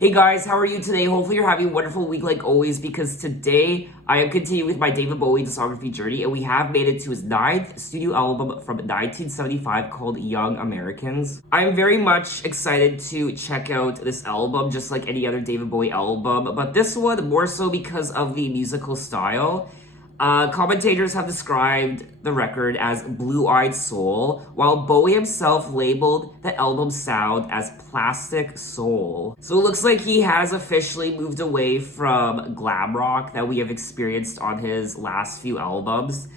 Hey guys, how are you today? Hopefully you're having a wonderful week like always, because today I am continuing with my David Bowie discography journey, and we have made it to his 9th studio album from 1975 called Young Americans. I'm very much excited to check out this album just like any other David Bowie album, but this one more so because of the musical style. Commentators have described the record as blue-eyed soul, while Bowie himself labeled the album's sound as plastic soul. So it looks like he has officially moved away from glam rock that we have experienced on his last few albums.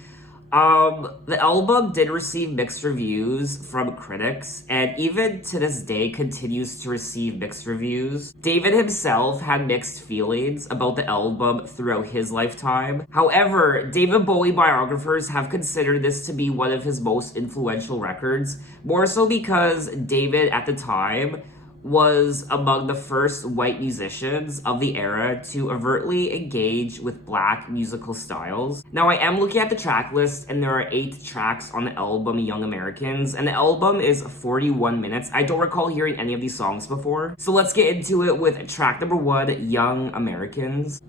The album did receive mixed reviews from critics, and even to this day continues to receive mixed reviews. David himself had mixed feelings about the album throughout his lifetime. However, David Bowie biographers have considered this to be one of his most influential records, more so because David at the time was among the first white musicians of the era to overtly engage with black musical styles. Now, I am looking at the track list, and there are 8 tracks on the album Young Americans, and the album is 41 minutes. I don't recall hearing any of these songs before. So let's get into it with track number 1, Young Americans.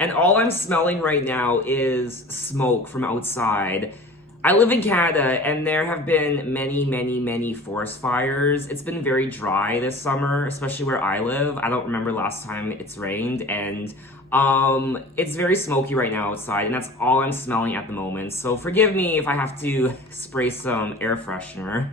And all I'm smelling right now is smoke from outside. I live in Canada, and there have been many forest fires. It's been very dry this summer, especially where I live. I don't remember last time it's rained, and it's very smoky right now outside, and that's all I'm smelling at the moment. So forgive me if I have to spray some air freshener.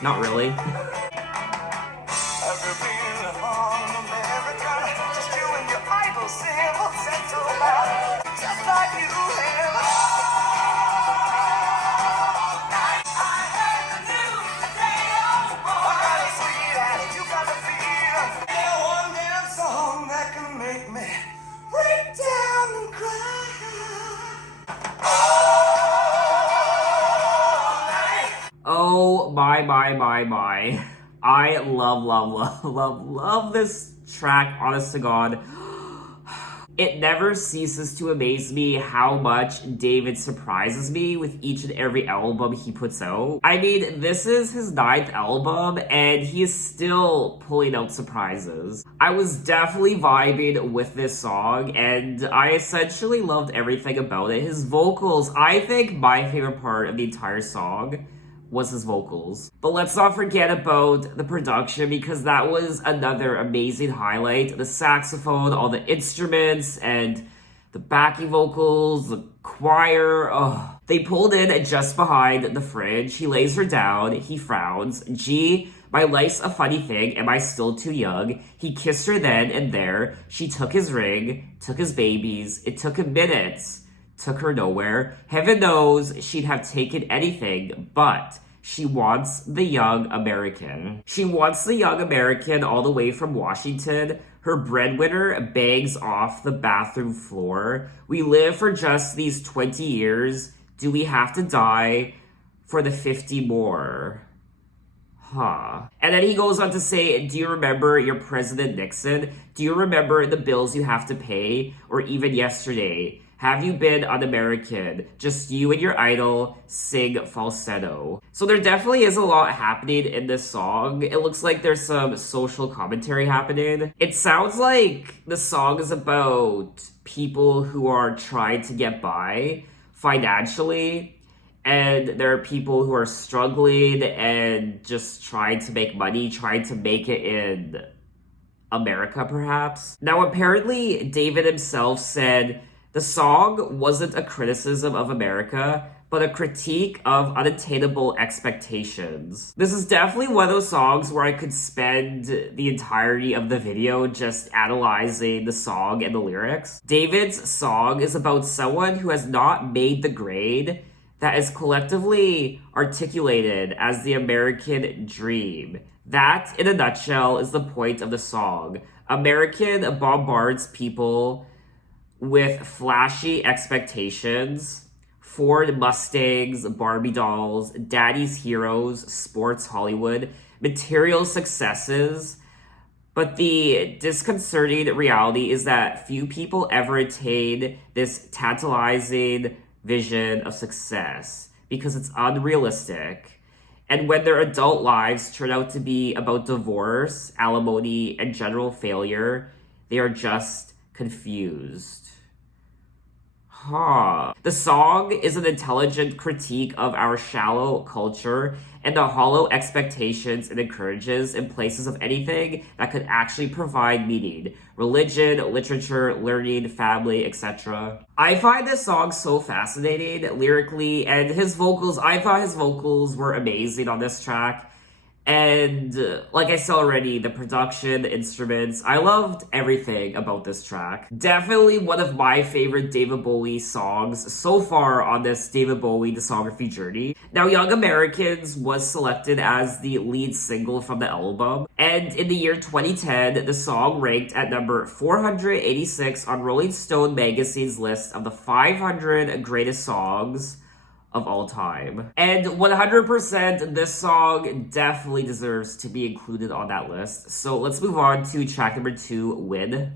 Not really. Oh my. I love this track, honest to God. It never ceases to amaze me how much David surprises me with each and every album he puts out. I mean, this is his 9th album, and he is still pulling out surprises. I was definitely vibing with this song, and I essentially loved everything about it. His vocals, I think my favorite part of the entire song was his vocals. But let's not forget about the production, because that was another amazing highlight. The saxophone, all the instruments, and the backing vocals, the choir. Oh, they pulled in just behind the fridge. He lays her down. He frowns. Gee, my life's a funny thing. Am I still too young? He kissed her then and there. She took his ring, took his babies. It took him minutes. Took her nowhere. Heaven knows she'd have taken anything, but she wants the young American. She wants the young American all the way from Washington. Her breadwinner begs off the bathroom floor. We live for just these 20 years. Do we have to die for the 50 more? Huh. And then he goes on to say, do you remember your President Nixon? Do you remember the bills you have to pay? Or even yesterday? Have you been un-American? Just you and your idol sing falsetto. So there definitely is a lot happening in this song. It looks like there's some social commentary happening. It sounds like the song is about people who are trying to get by financially, and there are people who are struggling and just trying to make money, trying to make it in America, perhaps. Now, apparently, David himself said The song wasn't a criticism of America, but a critique of unattainable expectations. This is definitely one of those songs where I could spend the entirety of the video just analyzing the song and the lyrics. David's song is about someone who has not made the grade that is collectively articulated as the American dream. That, in a nutshell, is the point of the song. American bombards people with flashy expectations, Ford Mustangs, Barbie dolls, daddy's heroes, sports Hollywood, material successes. But the disconcerting reality is that few people ever attain this tantalizing vision of success because it's unrealistic. And when their adult lives turn out to be about divorce, alimony, and general failure, they are just confused. The song is an intelligent critique of our shallow culture and the hollow expectations it encourages in places of anything that could actually provide meaning. Religion, literature, learning, family, etc. I find this song so fascinating lyrically, and I thought his vocals were amazing on this track. And like I said already, the production, the instruments, I loved everything about this track. Definitely one of my favorite David Bowie songs so far on this David Bowie discography journey. Now, Young Americans was selected as the lead single from the album. And in the year 2010, the song ranked at number 486 on Rolling Stone magazine's list of the 500 greatest songs of all time. And 100% this song definitely deserves to be included on that list. So let's move on to track number 2, Win.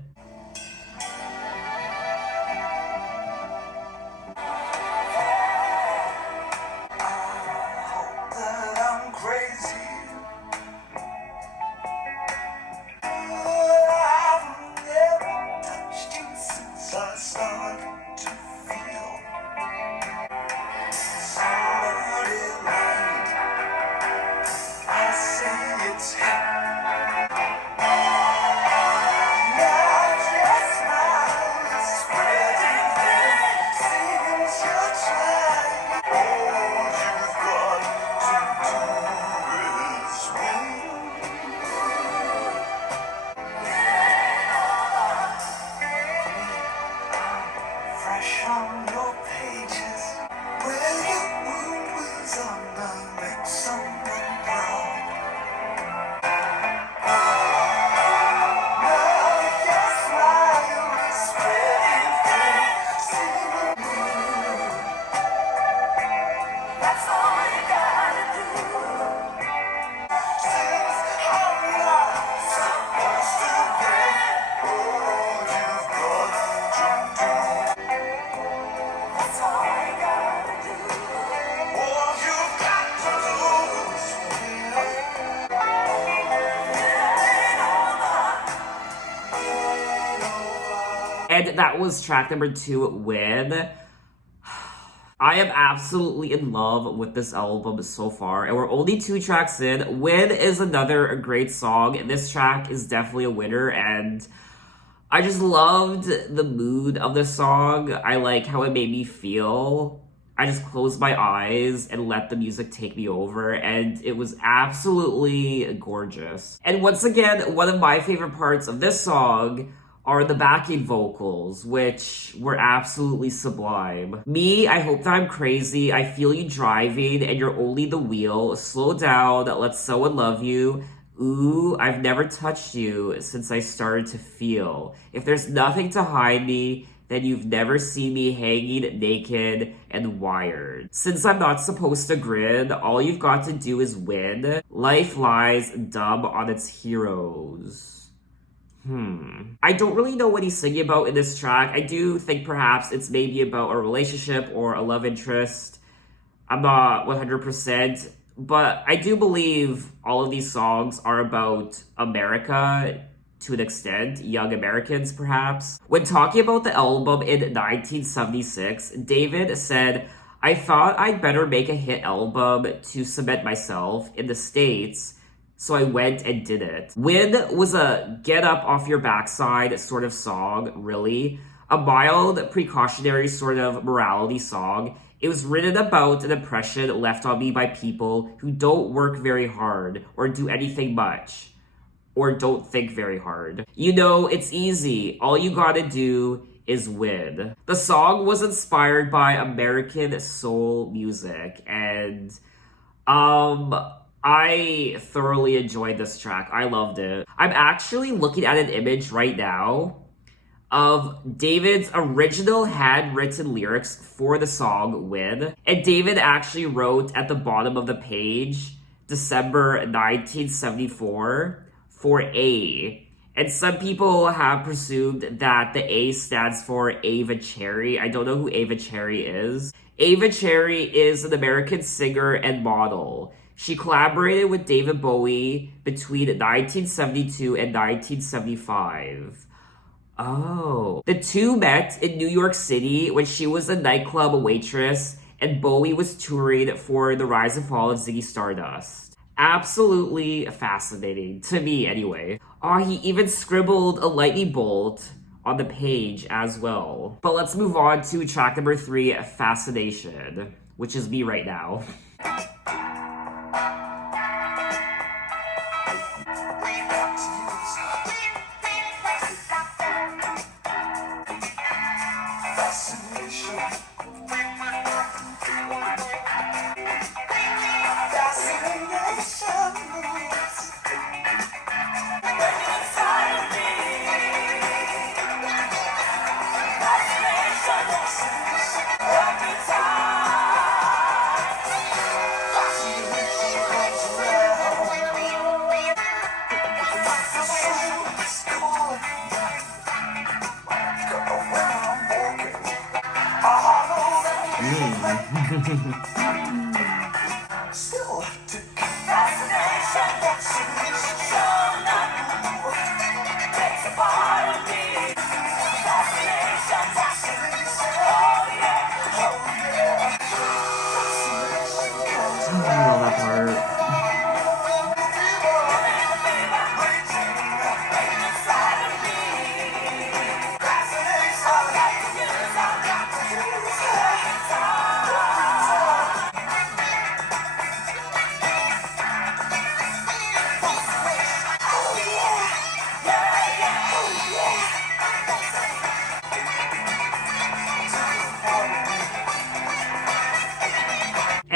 And that was track number 2, Win. I am absolutely in love with this album so far, and we're only 2 tracks in. Win is another great song, and this track is definitely a winner, and I just loved the mood of the song. I like how it made me feel. I just closed my eyes and let the music take me over, and it was absolutely gorgeous. And once again, one of my favorite parts of this song are the backing vocals, which were absolutely sublime. Me, I hope that I'm crazy. I feel you driving and you're only the wheel. Slow down, let someone love you. Ooh, I've never touched you since I started to feel. If there's nothing to hide me, then you've never seen me hanging naked and wired. Since I'm not supposed to grin, all you've got to do is win. Life lies dumb on its heroes. I don't really know what he's singing about in this track. I do think perhaps it's maybe about a relationship or a love interest. I'm not 100%, but I do believe all of these songs are about America to an extent, young Americans perhaps. When talking about the album in 1976, David said, "I thought I'd better make a hit album to cement myself in the States, so I went and did it." Win was a get up off your backside sort of song, really. A mild, precautionary sort of morality song. It was written about an impression left on me by people who don't work very hard or do anything much or don't think very hard. You know, it's easy. All you gotta do is win. The song was inspired by American soul music, and I thoroughly enjoyed this track. I loved it. I'm actually looking at an image right now of David's original handwritten lyrics for the song Win. And David actually wrote at the bottom of the page, December 1974, for A. And some people have presumed that the A stands for Ava Cherry. I don't know who Ava Cherry is. Ava Cherry is an American singer and model. She collaborated with David Bowie between 1972 and 1975. Oh. The two met in New York City when she was a nightclub waitress and Bowie was touring for The Rise and Fall of Ziggy Stardust. Absolutely fascinating, to me anyway. He even scribbled a lightning bolt on the page as well. But let's move on to track number 3, Fascination, which is me right now.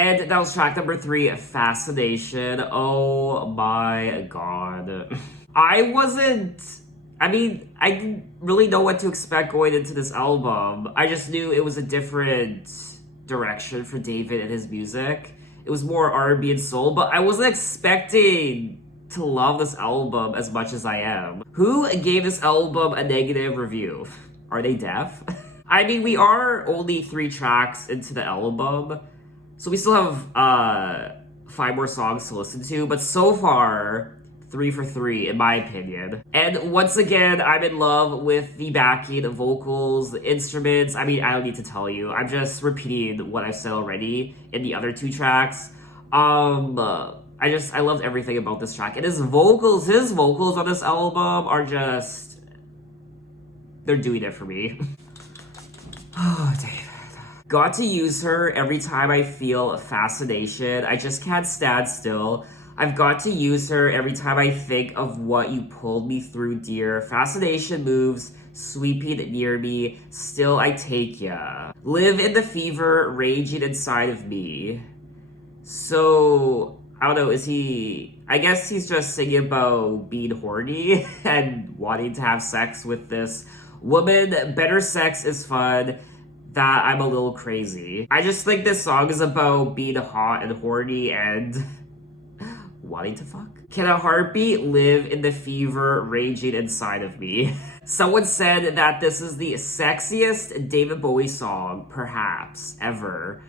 And that was track number 3, Fascination. Oh my god. I didn't really know what to expect going into this album. I just knew it was a different direction for David and his music. It was more R&B and soul, but I wasn't expecting to love this album as much as I am. Who gave this album a negative review? Are they deaf? I mean, we are only 3 tracks into the album, so we still have 5 more songs to listen to, but so far, 3 for 3 in my opinion. And once again, I'm in love with the backing, the vocals, the instruments. I mean, I don't need to tell you. I'm just repeating what I've said already in the other 2 tracks. I loved everything about this track. And his vocals on this album are just, they're doing it for me. Oh, David. Got to use her every time I feel Fascination. I just can't stand still. I've got to use her every time I think of what you pulled me through, dear. Fascination moves, sweeping near me. Still I take ya. Live in the fever, raging inside of me. So, I don't know, I guess he's just singing about being horny and wanting to have sex with this woman. Better sex is fun. That I'm a little crazy. I just think this song is about being hot and horny and wanting to fuck. Can a heartbeat live in the fever raging inside of me? Someone said that this is the sexiest David Bowie song, perhaps, ever.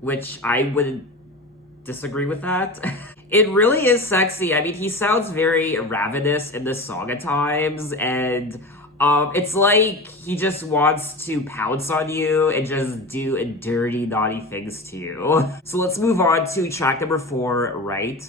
Which I wouldn't disagree with that. It really is sexy. I mean, he sounds very ravenous in this song at times, and it's like he just wants to pounce on you and just do dirty, naughty things to you. So let's move on to track number 4, Right?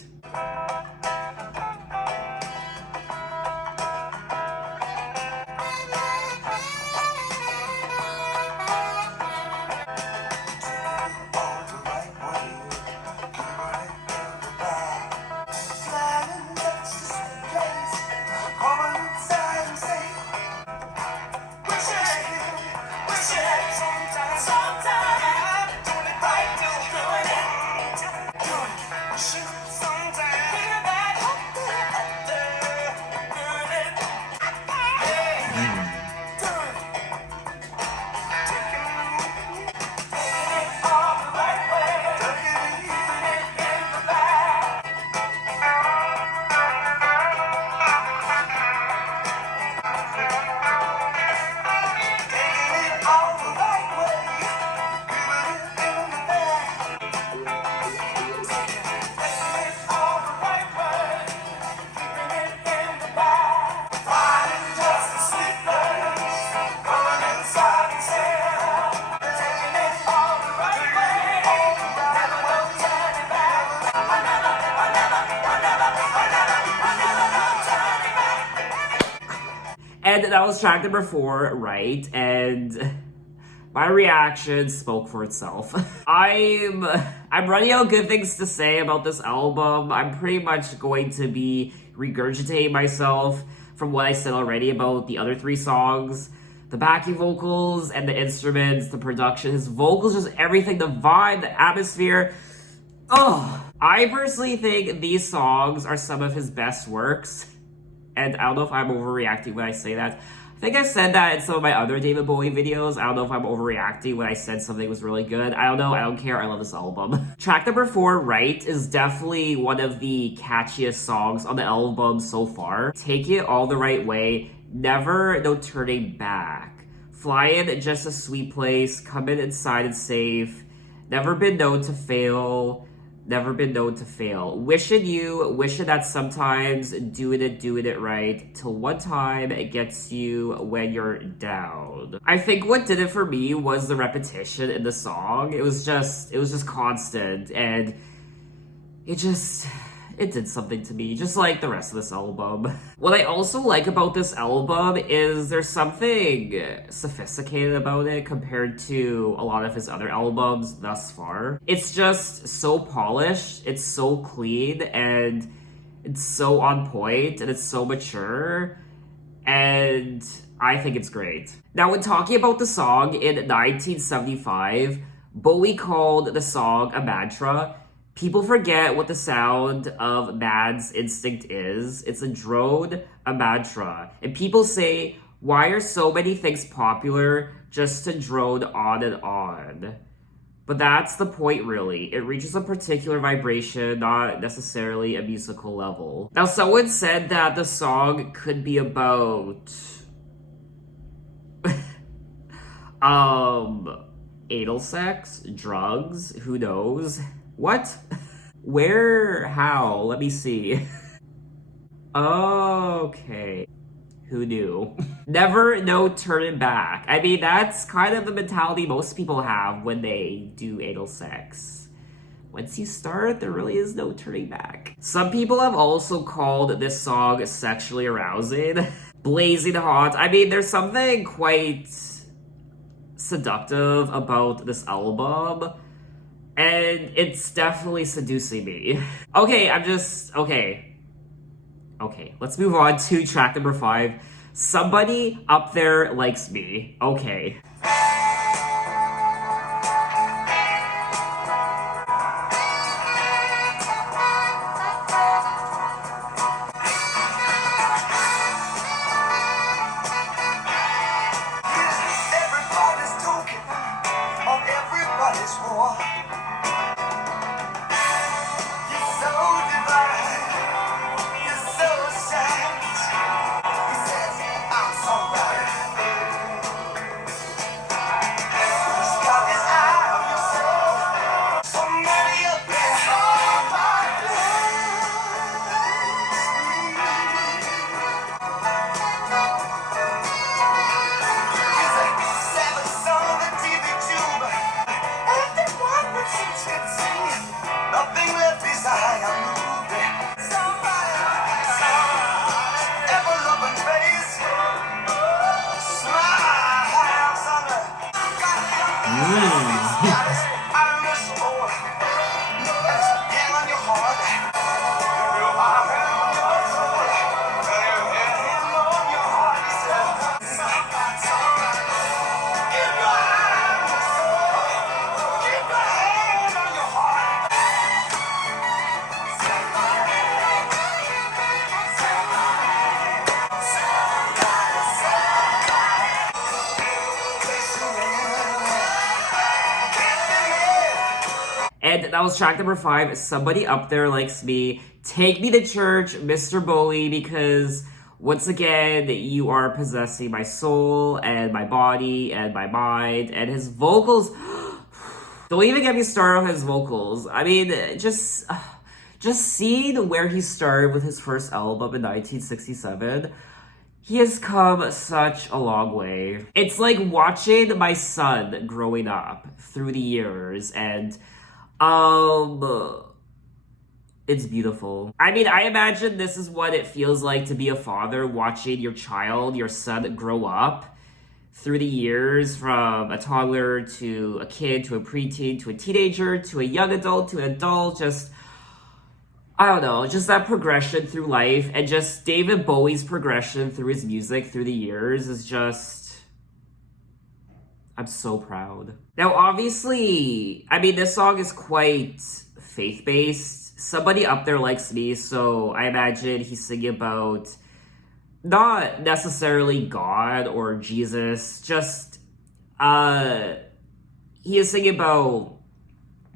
And that was track number 4, right? And my reaction spoke for itself. I'm running out of good things to say about this album. I'm pretty much going to be regurgitating myself from what I said already about the other 3 songs. The backing vocals and the instruments, the production, his vocals, just everything, the vibe, the atmosphere. Oh, I personally think these songs are some of his best works. And I don't know if I'm overreacting when I say that. I think I said that in some of my other David Bowie videos. I don't know if I'm overreacting when I said something was really good. I don't know. I don't care. I love this album. Track number 4, Right, is definitely one of the catchiest songs on the album so far. Take it all the right way. Never no turning back. Flying, just a sweet place. Coming inside and safe. Never been known to fail. Never been known to fail. Wishing that sometimes doing it right. Till one time it gets you when you're down. I think what did it for me was the repetition in the song. It was just constant, and it did something to me, just like the rest of this album. What I also like about this album is there's something sophisticated about it compared to a lot of his other albums thus far. It's just so polished, it's so clean, and it's so on point, and it's so mature, and I think it's great. Now, when talking about the song in 1975, Bowie called the song a mantra. People forget what the sound of man's instinct is. It's a drone, a mantra. And people say, why are so many things popular just to drone on and on? But that's the point, really. It reaches a particular vibration, not necessarily a musical level. Now, someone said that the song could be about anal sex, drugs, who knows? What? Where? How? Let me see. Okay. Who knew? Never no turning back. I mean, that's kind of the mentality most people have when they do anal sex. Once you start, there really is no turning back. Some people have also called this song sexually arousing. Blazing hot. I mean, there's something quite seductive about this album. And it's definitely seducing me. Okay, Okay, let's move on to track number 5. Somebody Up There Likes Me. Okay. Everybody's talking on everybody's war. And that was track number 5, Somebody Up There Likes Me. Take me to church, Mr. Bowie, because once again, you are possessing my soul and my body and my mind. And his vocals, don't even get me started on his vocals. I mean, just seeing where he started with his first album in 1967, he has come such a long way. It's like watching my son growing up through the years, and It's beautiful. I mean, I imagine this is what it feels like to be a father watching your child, your son, grow up through the years from a toddler to a kid to a preteen to a teenager to a young adult to an adult. Just, I don't know, just that progression through life, and just David Bowie's progression through his music through the years is just, I'm so proud. Now, obviously, I mean, this song is quite faith-based. Somebody up there likes me, so I imagine he's singing about not necessarily God or Jesus, just he is singing about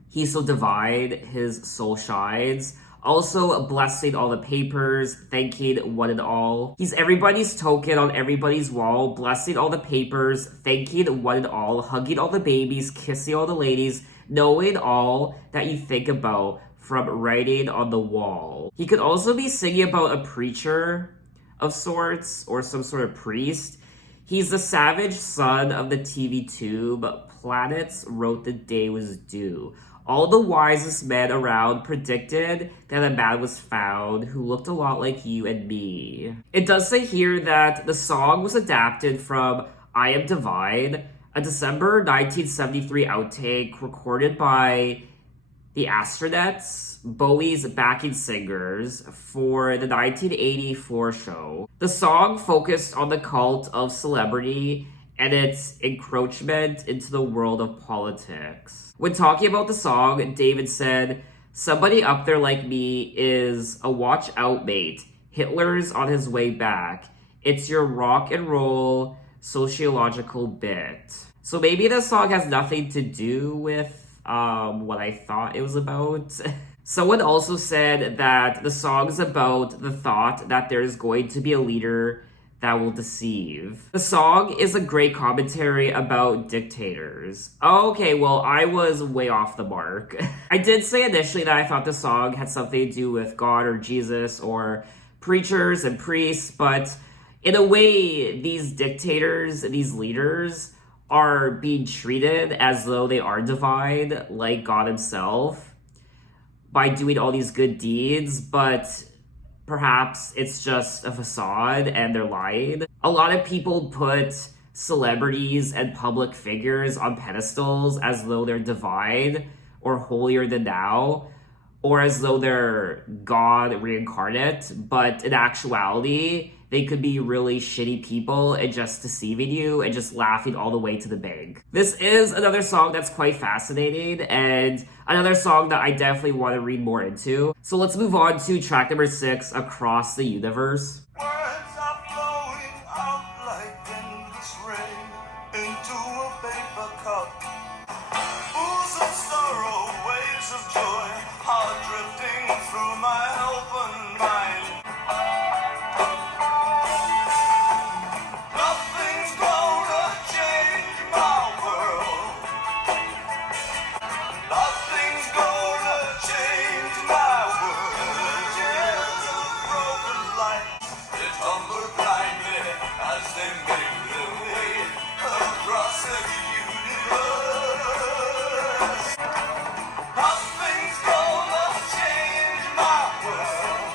he's so divine, his soul shines. Also blessing all the papers, thanking one and all. He's everybody's token on everybody's wall, blessing all the papers, thanking one and all, hugging all the babies, kissing all the ladies, knowing all that you think about from writing on the wall. He could also be singing about a preacher of sorts or some sort of priest. He's the savage son of the TV tube. Planets wrote the day was due. All the wisest men around predicted that a man was found who looked a lot like you and me. It does say here that the song was adapted from I Am Divine, a December 1973 outtake recorded by the Astronauts, Bowie's backing singers, for the 1984 show. The song focused on the cult of celebrity and its encroachment into the world of politics. When talking about the song, David said, "Somebody up there like me is a watch out mate. Hitler's on his way back. It's your rock and roll sociological bit." So maybe the song has nothing to do with what I thought it was about. Someone also said that the song is about the thought that there's going to be a leader that will deceive. The song is a great commentary about dictators. Okay, well, I was way off the mark. I did say initially that I thought the song had something to do with God or Jesus or preachers and priests, but in a way, these dictators, these leaders, are being treated as though they are divine, like God himself, by doing all these good deeds, but perhaps it's just a facade and they're lying. A lot of people put celebrities and public figures on pedestals as though they're divine or holier than thou, or as though they're God reincarnate, but in actuality, they could be really shitty people and just deceiving you and just laughing all the way to the bank. This is another song that's quite fascinating and another song that I definitely want to read more into. So let's move on to track number 6, Across the Universe. Words are flowing out like endless rain into a paper cup. Oohs of sorrow, waves of joy are drifting through my open mind. Nothing's gonna change my world. Nothing's gonna change my world. Just a broken light. They tumble blindly as they make their way across the universe. Nothing's gonna change my world.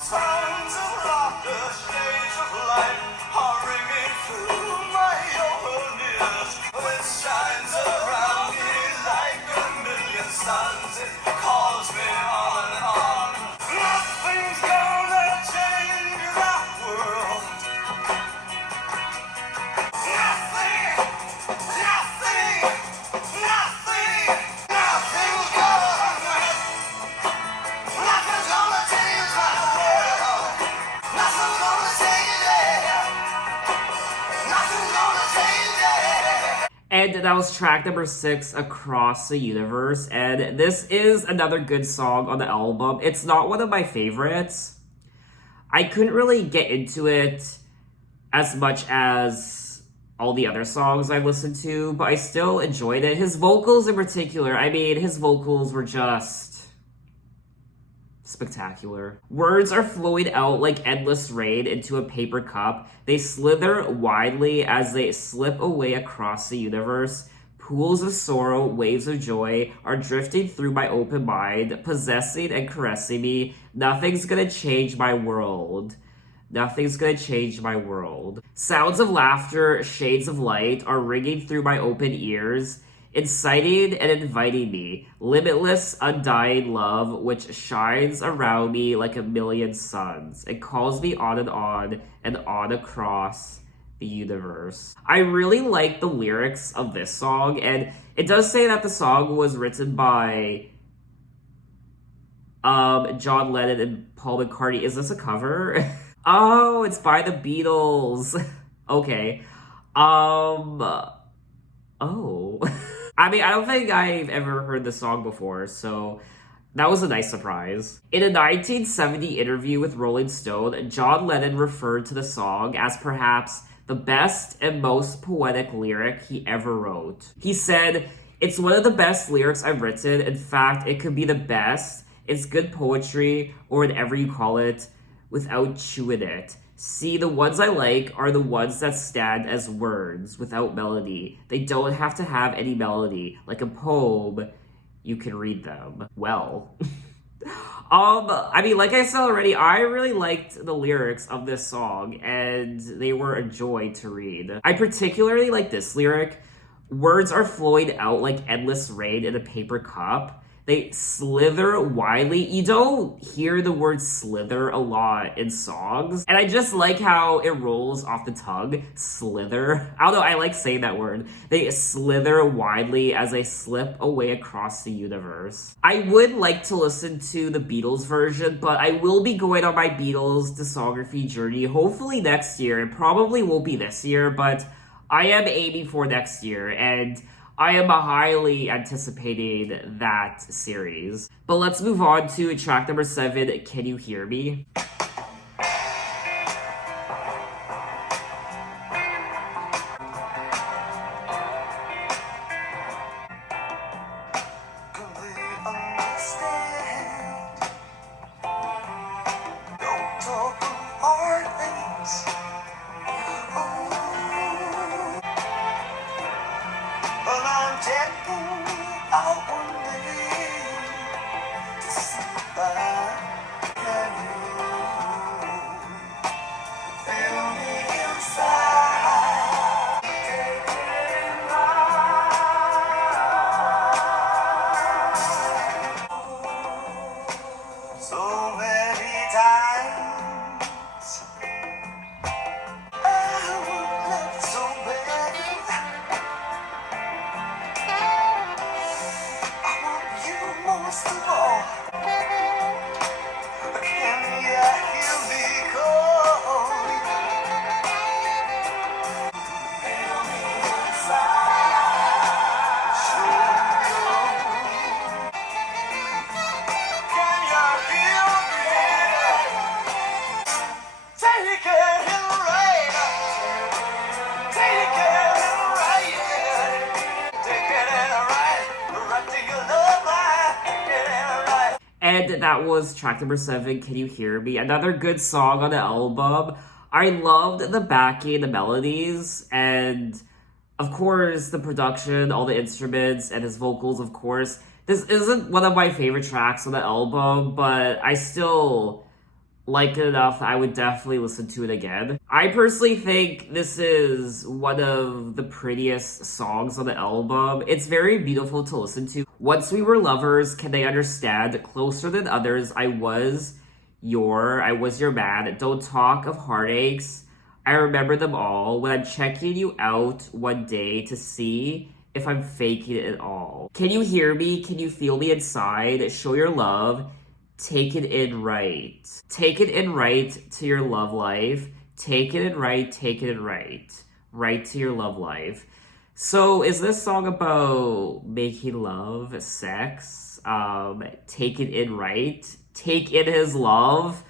Sounds of laughter, shades of light are ringing through my open ears. It shines around me like a million suns. It calls me on and on. Nothing's gonna change my world. Nothing, nothing, nothing, nothing's gonna change my world. Nothing's gonna change it. Nothing's gonna change it. And that was track number 6, Across the Universe. And this is another good song on the album. It's not one of my favorites. I couldn't really get into it as much as all the other songs I've listened to, but I still enjoyed it. His vocals in particular, I mean, his vocals were just spectacular. Words are flowing out like endless rain into a paper cup. They slither widely as they slip away across the universe, Pools of sorrow, waves of joy are drifting through my open mind, possessing and caressing me. Nothing's gonna change my world. Nothing's gonna change my world. Sounds of laughter, shades of light are ringing through my open ears, inciting and inviting me. Limitless, undying love, which shines around me like a million suns. It calls me on and on across the universe. I really like the lyrics of this song, and it does say that the song was written by John Lennon and Paul McCartney. Is this a cover? Oh, it's by the Beatles. Okay. Oh. I mean, I don't think I've ever heard the song before, so that was a nice surprise. In a 1970 interview with Rolling Stone, John Lennon referred to the song as perhaps the best and most poetic lyric he ever wrote. He said, "It's one of the best lyrics I've written. In fact, it could be the best. It's good poetry, or whatever you call it, without chewing it. See, the ones I like are the ones that stand as words without melody. They don't have to have any melody. Like a poem, you can read them." Well. I mean, like I said already, I really liked the lyrics of this song, and they were a joy to read. I particularly like this lyric. Words are flowing out like endless rain in a paper cup. They slither widely. You don't hear the word slither a lot in songs. And I just like how it rolls off the tongue. Slither. Although I like saying that word. They slither widely as they slip away across the universe. I would like to listen to the Beatles version, but I will be going on my Beatles discography journey hopefully next year. It probably won't be this year, but I am aiming for next year, and I am highly anticipating that series. But let's move on to track number 7, Can You Hear Me? And that was track number 7, Can You Hear Me? Another good song on the album. I loved the backing, the melodies, and of course the production, all the instruments, and his vocals, of course. This isn't one of my favorite tracks on the album, but I still like it enough that I would definitely listen to it again. I personally think this is one of the prettiest songs on the album. It's very beautiful to listen to. Once we were lovers, can they understand? Closer than others, I was your man. Don't talk of heartaches. I remember them all. When I'm checking you out one day to see if I'm faking it all. Can you hear me? Can you feel me inside? Show your love. Take it in right. Take it in right to your love life. Take it in right, take it in right. Right to your love life. So is this song about making love, sex? Take it in right. Take in his love.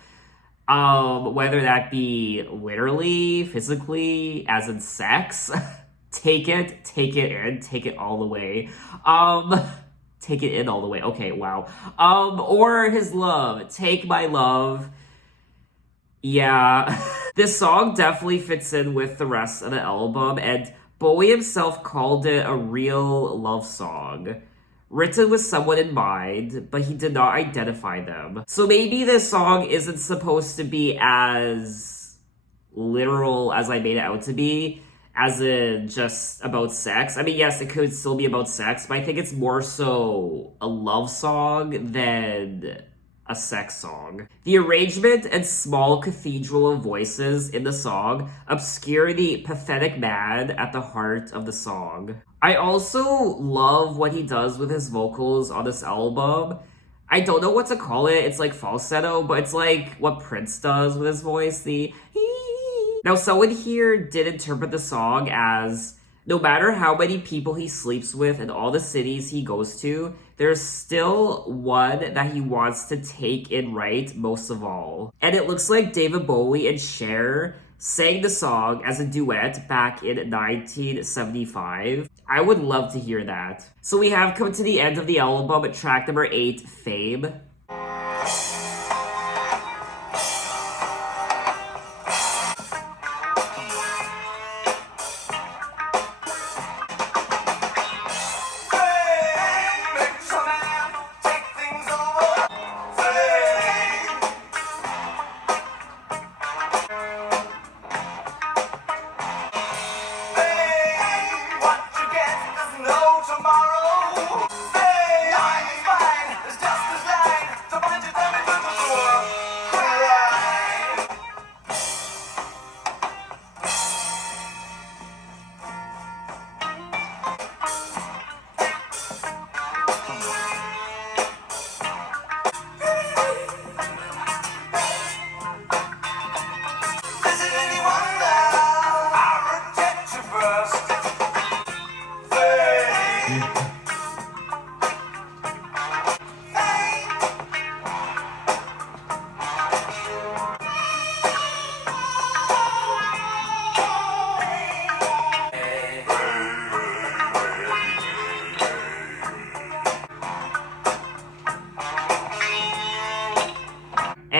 Whether that be literally, physically, as in sex. Take it in, take it all the way. Take it in all the way. Okay, wow. Or his love. Take my love. Yeah. This song definitely fits in with the rest of the album, and Bowie himself called it a real love song, written with someone in mind, but he did not identify them. So maybe this song isn't supposed to be as literal as I made it out to be, as in just about sex. I mean, yes, it could still be about sex, but I think it's more so a love song than a sex song. The arrangement and small cathedral voices in the song obscure the pathetic man at the heart of the song. I also love what he does with his vocals on this album. I don't know what to call it. It's like falsetto, but it's like what Prince does with his voice. The now, someone here did interpret the song as no matter how many people he sleeps with and all the cities he goes to, there's still one that he wants to take in right most of all. And it looks like David Bowie and Cher sang the song as a duet back in 1975. I would love to hear that. So we have come to the end of the album at track number 8, Fame.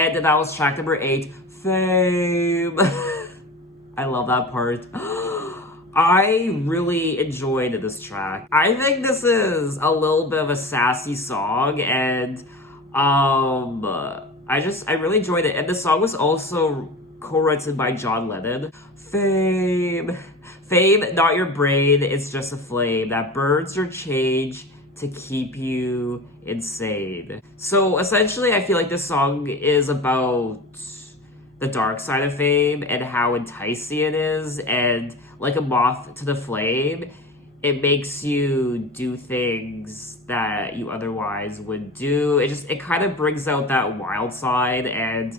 And that was track number 8, Fame. I love that part. I really enjoyed this track. I think this is a little bit of a sassy song, and I really enjoyed it. And the song was also co-written by John Lennon. Fame. Fame, not your brain, it's just a flame that burns or change to keep you insane. So essentially, I feel like this song is about the dark side of fame and how enticing it is, and like a moth to the flame, it makes you do things that you otherwise would do. It kind of brings out that wild side, and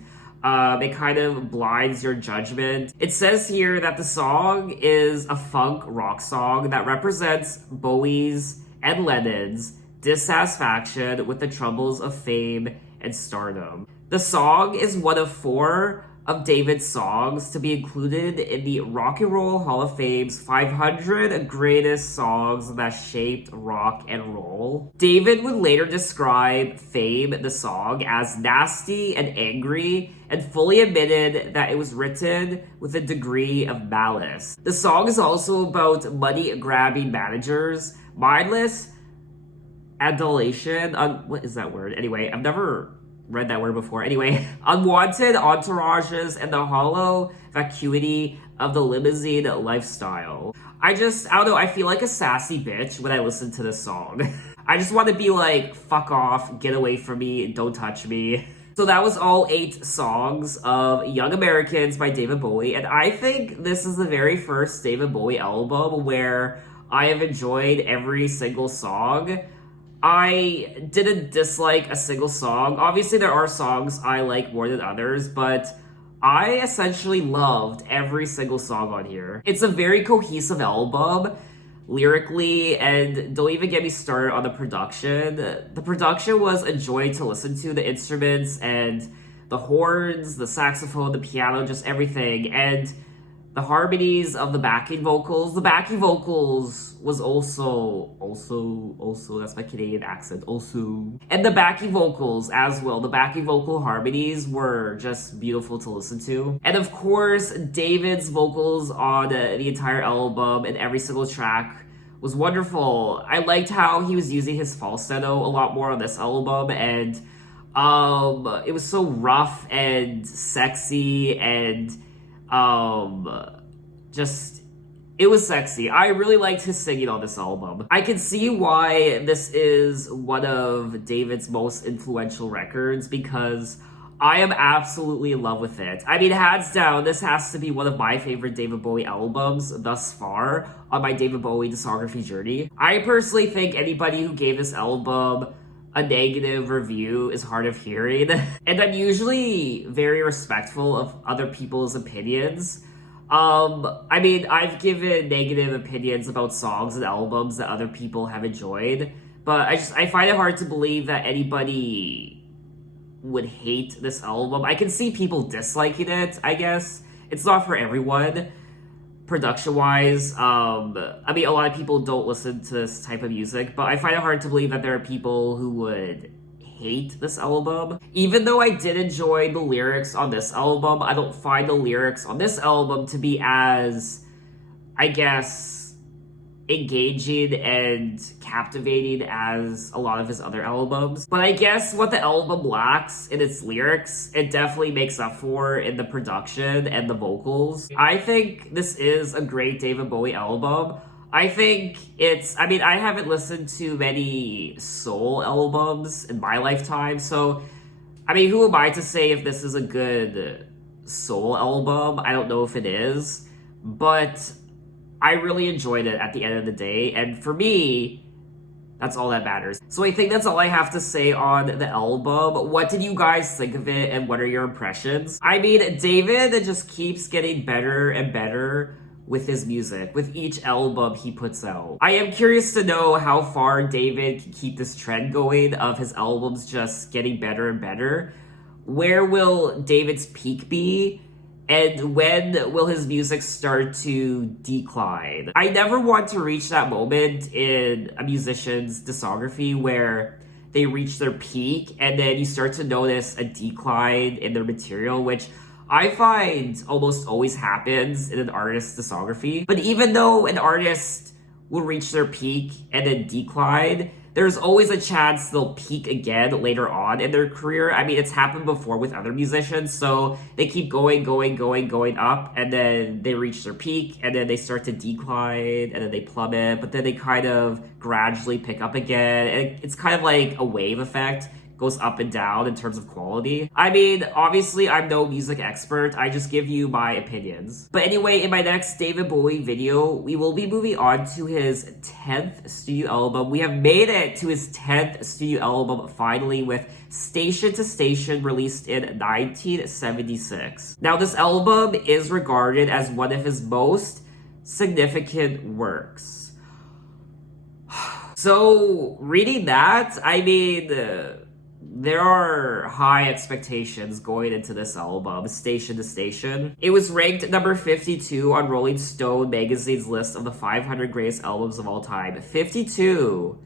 it kind of blinds your judgment. It says here that the song is a funk rock song that represents Bowie's and Lennon's dissatisfaction with the troubles of fame and stardom. The song is one of 4 of David's songs to be included in the Rock and Roll Hall of Fame's 500 Greatest Songs That Shaped Rock and Roll. David would later describe Fame, the song, as nasty and angry, and fully admitted that it was written with a degree of malice. The song is also about money-grabbing managers, mindless adulation, what is that word? Anyway, I've never read that word before. Anyway, unwanted entourages and the hollow vacuity of the limousine lifestyle. I don't know, I feel like a sassy bitch when I listen to this song. I just want to be like, fuck off, get away from me, don't touch me. So that was all 8 songs of Young Americans by David Bowie, and I think this is the very first David Bowie album where I have enjoyed every single song. I didn't dislike a single song. Obviously, there are songs I like more than others, but I essentially loved every single song on here. It's a very cohesive album, lyrically, and don't even get me started on the production. The production was a joy to listen to, the instruments and the horns, the saxophone, the piano, just everything. And The harmonies of the backing vocals. The backing vocals was also, that's my Canadian accent, also. And the backing vocals as well. The backing vocal harmonies were just beautiful to listen to. And of course, David's vocals on the entire album and every single track was wonderful. I liked how he was using his falsetto a lot more on this album, and it was so rough and sexy and just, it was sexy. I really liked his singing on this album. I can see why this is one of David's most influential records, because I am absolutely in love with it. I mean, hands down, this has to be one of my favorite David Bowie albums thus far on my David Bowie discography journey. I personally think anybody who gave this album a negative review is hard of hearing. And I'm usually very respectful of other people's opinions. I mean, I've given negative opinions about songs and albums that other people have enjoyed, but I find it hard to believe that anybody would hate this album. I can see people disliking it, I guess. It's not for everyone. Production-wise, I mean, a lot of people don't listen to this type of music, but I find it hard to believe that there are people who would hate this album. Even though I did enjoy the lyrics on this album, I don't find the lyrics on this album to be as, I guess, engaging and captivating as a lot of his other albums. But I guess what the album lacks in its lyrics, it definitely makes up for in the production and the vocals. I think this is a great David Bowie album. I think I mean, I haven't listened to many soul albums in my lifetime, so, I mean, who am I to say if this is a good soul album? I don't know if it is, but I really enjoyed it at the end of the day, and for me, that's all that matters. So I think that's all I have to say on the album. What did you guys think of it, and what are your impressions? I mean, David just keeps getting better and better with his music, with each album he puts out. I am curious to know how far David can keep this trend going of his albums just getting better and better. Where will David's peak be? And when will his music start to decline? I never want to reach that moment in a musician's discography where they reach their peak and then you start to notice a decline in their material, which I find almost always happens in an artist's discography. But even though an artist will reach their peak and then decline, there's always a chance they'll peak again later on in their career. I mean, it's happened before with other musicians, so they keep going up, and then they reach their peak, and then they start to decline, and then they plummet, but then they kind of gradually pick up again. And it's kind of like a wave effect. Goes up and down in terms of quality. I mean, obviously, I'm no music expert. I just give you my opinions. But anyway, in my next David Bowie video, we will be moving on to his 10th studio album. We have made it to his 10th studio album, finally, with Station to Station, released in 1976. Now, this album is regarded as one of his most significant works. So, reading that, I mean, there are high expectations going into this album, Station to Station. It was ranked number 52 on Rolling Stone magazine's list of the 500 greatest albums of all time. 52!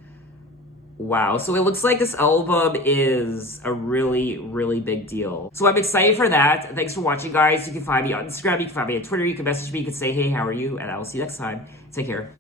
Wow, so it looks like this album is a really, really big deal. So I'm excited for that. Thanks for watching, guys. You can find me on Instagram, you can find me on Twitter, you can message me, you can say, hey, how are you? And I will see you next time. Take care.